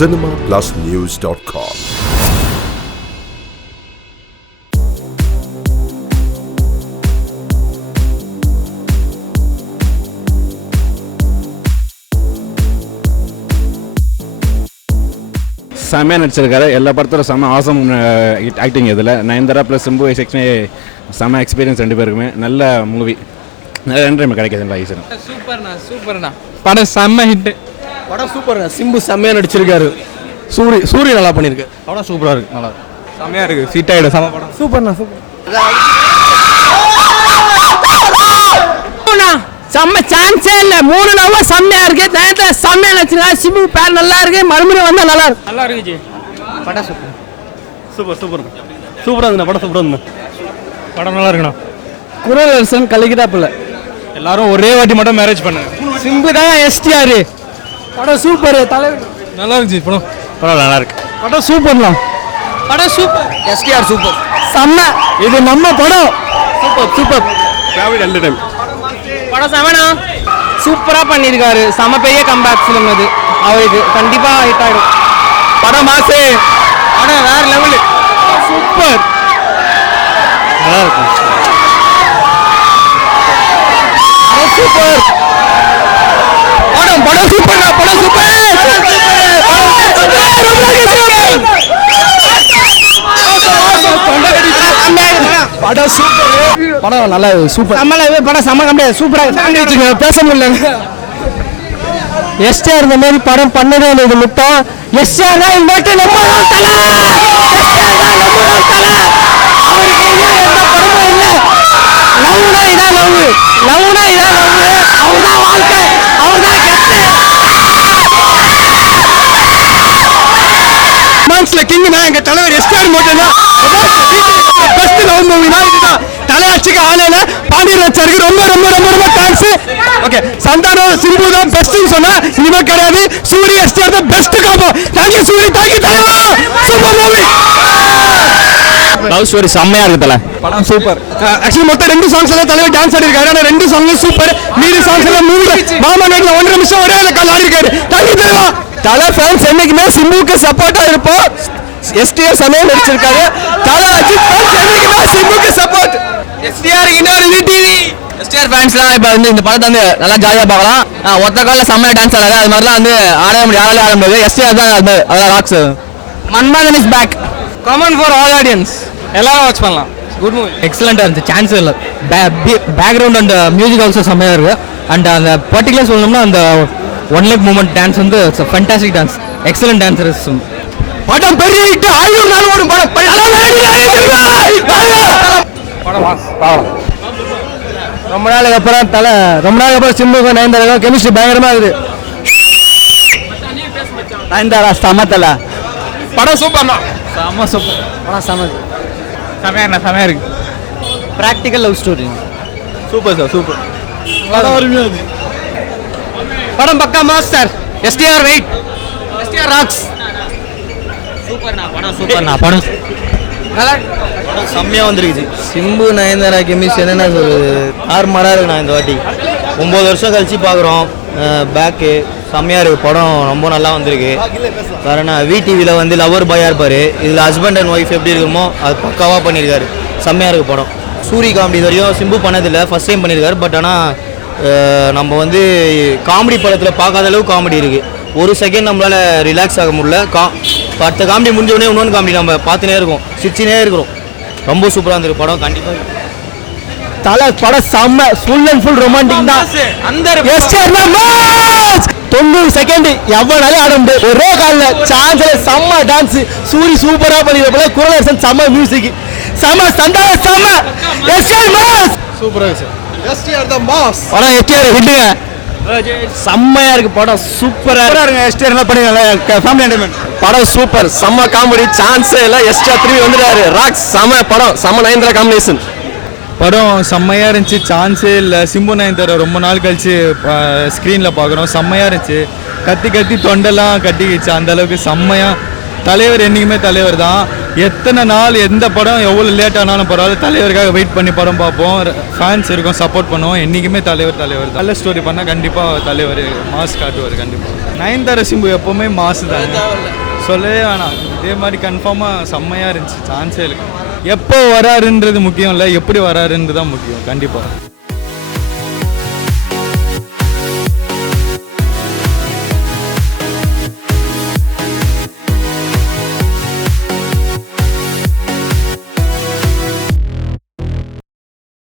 cinemaplusnews.com. செம்மையாக நடிச்சிருக்காரு. எல்லா படத்தில் செம்ம ஆசம் ஆக்டிங். இதில் நயன்தாரா ப்ளஸ் சிம்பு எக்ஸ்மே செம்ம எக்ஸ்பீரியன்ஸ் ரெண்டு பேருக்குமே. நல்ல மூவி, நல்ல என்டர்டைன்மெண்ட் கிடைக்குதுங்களா ஈஸ்வரன். சூப்பர்ண்ணா படம் செம்ம ஹிட்டு. படம் சூப்பருங்க. சிம்பு செம்மையாக நடிச்சிருக்காரு. சூரி நல்லா பண்ணியிருக்கு. படம் சூப்பராக இருக்குது. நல்லா செம்மையாக இருக்குது. ஹிட் ஆகிடும். செம்ம படம். சூப்பர்ண்ணா சூப்பர். செம்ம சான்ஸே இல்லை. 3 லவ் செம்மையா இருக்கு. நேரத்தில் செம்மையா நடிச்சிருக்கா. சிம்பு பேர் நல்லா இருக்கு. மறுபடியும் வந்தா நல்லா இருக்கு. நல்லா இருக்கு ஜி. படம் சூப்பர். சூப்பராக இருந்தது படம். சூப்பராக இருந்தது படம். நல்லா இருக்குண்ணா. குரலரசன் கலக்கிட்டாப்புல. எல்லாரும் ஒரே வாட்டி மட்டும் மேரேஜ் பண்ணுங்க. சிம்பு தான் எஸ்டிஆர். படம் சூப்பர். தலைவர் நல்லா இருந்துச்சு படம். படம் நல்லா இருக்கு. படம் சூப்பர்ண்ணா. படம் சூப்பர். STR super. செம்ம. இது நம்ம படம். சூப்பர். Favourite entertain. படம் செமனா சூப்பரா பண்ணிருக்காரு. செம பெரிய கம்பேக் ஃபிலிம் அது. அவருக்கு கண்டிப்பா ஹிட் ஆயிடும். படம் மாசே. படம் வேற லெவல். சூப்பர். நல்லா இருக்கு. சூப்பர். படம் சூப்பர். படம் சூப்பர். படம் சூப்பர். படம் நல்லா சூப்பர். படம் செம கம்பேக் சூப்பரா பேச முடியல. எஸ்டிஆர் இந்த மாதிரி படம் பண்ணதே இல்லை. இது மட்டும் எஸ்டிஆர் தான் மட்டும் நம்ம தலை. அவருக்கு எந்த படமும் இல்லை. லவ்னா இதான் அவர்தான் வாழ்க்கை. அவர்தான் கெத்து. ரொமான்ஸ்ல கிங்னா எங்க தலைவர் எஸ்டிஆர் மட்டும் தான். பெஸ்ட் லவ் மூவினா இதுதான். தலையாட்சிக்கு ஆளேல பாண்டியராஜ் சாருக்கு ரொம்ப தேங்க்ஸ். ஓகே, சந்தானம் சிம்பு தான் பெஸ்ட்னு சொன்னா இனிமே கிடையாது. சூரி எஸ்டிஆர் தான் best combo. Thank you Soori. Thank you தலைவா. Super movie. லவ் ஸ்டோரி செம்மையாக இருக்கு தலை. படம் சூப்பர். ஆக்சுவலி மொத்தம் 2 சாங்ஸ்ல தலைவர் டான்ஸ் ஆடி இருக்காரு. ஆனா 2 சாங்ஸ் சூப்பர். மீதி சாங்ஸ்ல 3 மாமா நேட்ல 1.5 நிமிஷம் ஒரே கால் ஆடி இருக்காரு. தேங்க்யூ தலைவா. தலை ஃபேன்ஸ் என்னைக்குமே சிம்புக்கு சப்போர்ட்டா இருப்போம். எஸ்டிஆர் சமயம் நடிச்சிருக்காரு. தலை அஜித் ஃபேன்ஸ் என்னைக்குமே சிம்புக்கு சப்போர்ட். எஸ்டிஆர் இன்னொரு டிவி. எஸ்டிஆர் ஃபேன்ஸ்லாம் இப்போ வந்து இந்த படத்தை வந்து நல்லா ஜாலியாக பார்க்கலாம். ஒத்த காலில் செம்மையாக டான்ஸ் ஆடாது. அது மாதிரிலாம் வந்து ஆட முடியாது. எஸ்டிஆர் தான் அதெல்லாம் rocks. Manmadhan is back. Common for all audience. எல்லாரும் வாட்ச் பண்ணலாம். Good movie. எக்ஸலண்டாக இருந்துச்சு. சான்ஸே இல்லை. பேக்ரவுண்ட் அண்ட் மியூசிக் ஆல்சோ செம்மையாக இருக்குது. அண்ட் அந்த பர்டிகுலர் சொல்லணும்னா அந்த ஒன் லெக் மூமெண்ட் டான்ஸ் வந்து ஃபேண்டாஸ்டிக் டான்ஸ். Excellent dancers. படம் பெரிய ஹிட். 500 நாள் ஓடும் படம். ரொம்ப நாளுக்கு அப்புறம் சிம்புக்கும் நயன்தாராக்கும் கெமிஸ்ட்ரி பயங்கரமா இருக்குது. நயன்தாரா சமத்தல. படம் சூப்பர்ண்ணா. செம்ம சூப்பர். படம் செமையா இருக்கு. Practical love story. Super sir. Super. படம் அருமையா இருக்கு. படம் பக்கா master. STR weight. STR rocks. படம் செம்மையாக வந்துருக்குது. சிம்பு நயன்தாரா கெமிஸ்ட்ரி என்னென்ன தாறுமாறாக இருக்கு. நான் இந்த வாட்டி 9 வருஷம் கழிச்சு பார்க்குறோம். பேக்கு செம்மையாக இருக்குது. படம் ரொம்ப நல்லா வந்திருக்கு. வேறு என்ன, விடிவியில் வந்து லவர் பாயாக இருப்பார். இதில் ஹஸ்பண்ட் அண்ட் ஒய்ஃப் எப்படி இருக்குமோ அது பக்காவாக பண்ணியிருக்காரு. செம்மையாக இருக்குது படம். சூரி காமெடி வரையும் சிம்பு பண்ணதில்லை, ஃபஸ்ட் டைம் பண்ணியிருக்காரு. பட் ஆனால் நம்ம வந்து காமெடி படத்தில் பார்க்காத அளவுக்கு காமெடி இருக்குது. ஒரு செகண்ட் நம்மளால் ரிலாக்ஸ் ஆக முடியல. அடுத்த காமெடி முடிஞ்ச உடனே இன்னொன்று காமெடி நம்ம பார்த்துனே இருக்கோம், சிரிச்சினே இருக்கிறோம். ரொம்ப சூப்பராக இருந்திருக்கு படம். கண்டிப்பாக தலை படம் செம்ம. ஃபுல் அண்ட் ஃபுல் ரொமான்டிக் தான். 90 செகண்ட் எவ்வளவு ஆட முடியாது. ஒரே காலில் சான்ஸ்ல செம்ம டான்ஸ். சூரி சூப்பராக பண்ணிருப்பல. குரலரசன் செம்ம மியூசிக். செம்ம சந்தானம். செம்ம எஸ்டிஆர் மாஸ். சூப்பராக சார். STR the mass. படம் எஸ்டிஆர் ஹிட்டுங்க. செம்மையா இருக்கு படம். சூப்பரா இருக்கு. எஸ்டிஆர் என்ன பண்ணி ஃபேமிலி என்டர்டைன்மெண்ட். படம் சூப்பர். செம்ம காமெடி. சான்ஸே இல்லை. எஸ்டிஆர் திரும்பி வந்துட்டாரு. ராக்ஸ் செம்ம படம். செம்ம நயன்தாரா காம்பினேஷன். படம் செம்மையாக இருந்துச்சு. சான்ஸே இல்லை. சிம்பு நயன்தாரா ரொம்ப நாள் கழிச்சு ஸ்க்ரீனில் பார்க்குறோம். செம்மையாக இருந்துச்சு. கத்தி தொண்டெல்லாம் கட்டிக்கிச்சு. அந்தளவுக்கு செம்மையாக தலைவர் என்றைக்குமே தலைவர் தான். எத்தனை நாள் எந்த படம் எவ்வளோ லேட் ஆனாலும் பரவாயில்ல, தலைவருக்காக வெயிட் பண்ணி படம் பார்ப்போம். ஃபேன்ஸ் இருக்கும், சப்போர்ட் பண்ணுவோம். என்றைக்குமே தலைவர் தான். நல்ல ஸ்டோரி பண்ணால் கண்டிப்பாக தலைவர் மாஸ் காட்டுவார் கண்டிப்பாக. நயன்தாரா சிம்பு எப்போவுமே மாசு தாங்க, சொல்லவே வேணாம். இதே மாதிரி கன்ஃபார்மாக செம்மையாக இருந்துச்சு, சான்ஸே இருக்கு. எப்போ வராருன்றது முக்கியம் இல்லை, எப்படி வராருன்றது தான் முக்கியம் கண்டிப்பாக.